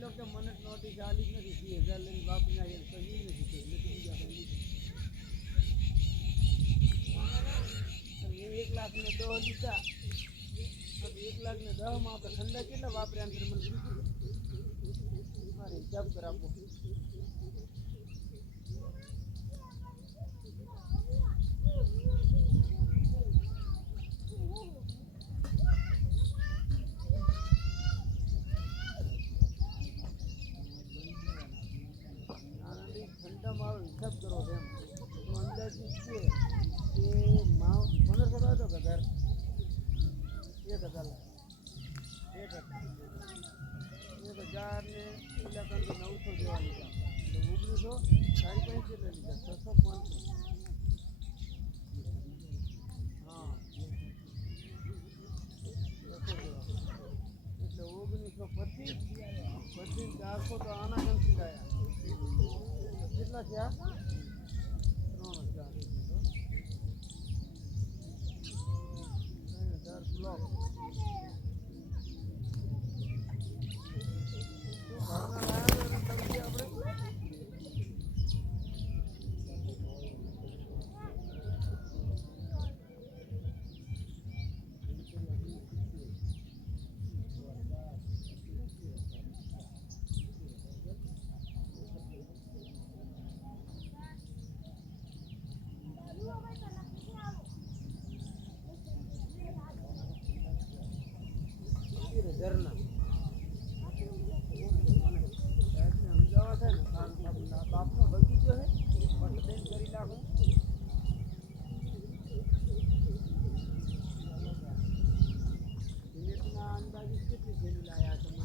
લો કે મને નોટિસ આલી જ નથી 20,000 લઈને બાપના એ કહી નથી કે એટલે બીજા કઈ લીધું 1,10,000 લીધા 1,10,000 માં આપણે ઠંડા કેટલા વાપર્યા અંદર મને કીધું મારે હિસાબ કરાવો ઠંડા મારો હિસાબ કરો એમ અંદાજી છે કે 1500 હતો કે ઘર 1,000 ને ઇલાકા 900 જેવા લીધા તો 1900 સાડી પાંચ કેટલા લીધા 600 500 હા 1925 400 તો આના ગમતી ગયા કેટલા થયા 3,000 બ્લોક ઝરના સાહેબને સમજાવવા થાય ને બાપનો બગીચો છે પટદેન કરી નાખું મિનિટના અંદાજે કેટલી થેલી લાયા તમને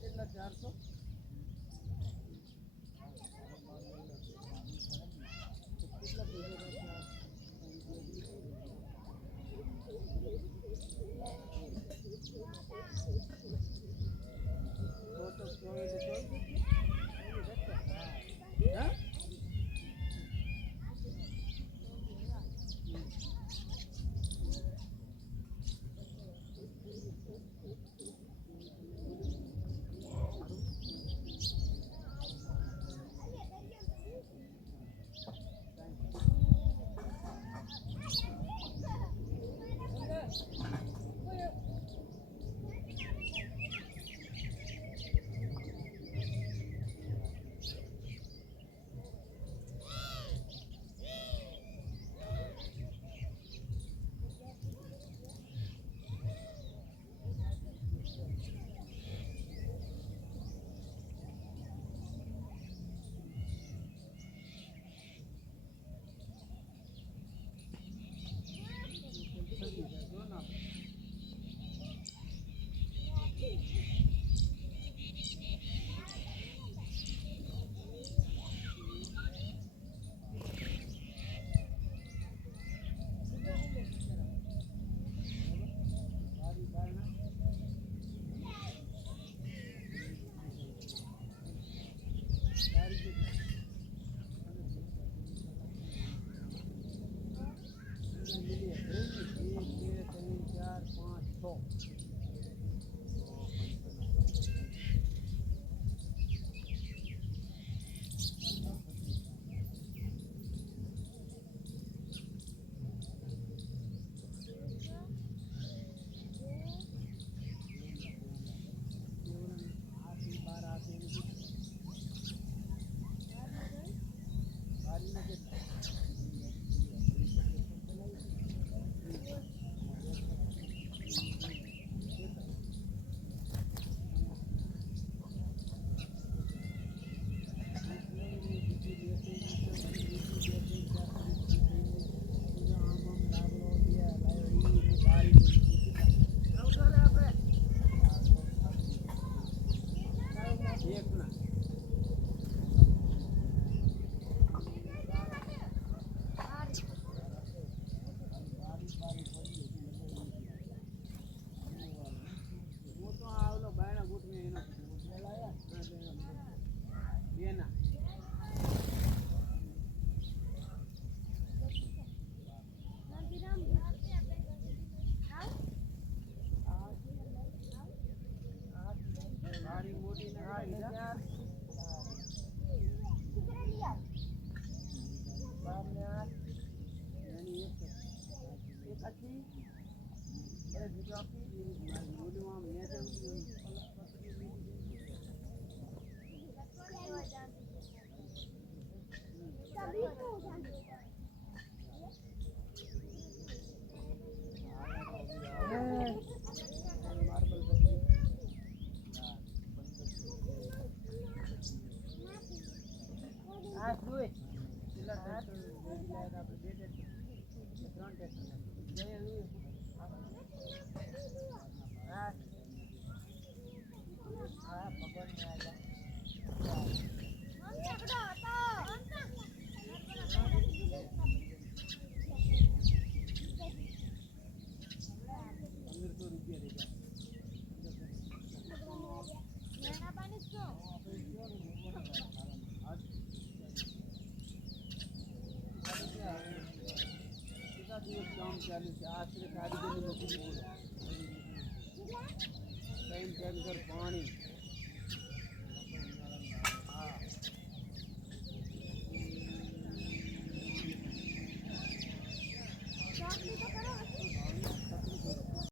કેટલા 400 નાખી બસ બીજું આપી ઓલું આમ નેચર માર્બલ પછી આ જોઈ પેલા ટ્રેક્ટર બેબી લાયા આપણે બે ટ્રેક્ટર ત્રણ ટ્રેક્ટર હા હા ભગવાન ને આવ્યા ₹1500 કેટલા દિવસ કામ ચાલુ છે આશરે કારીગરની મજૂરી બોલો 3 ટેન્કર પાણી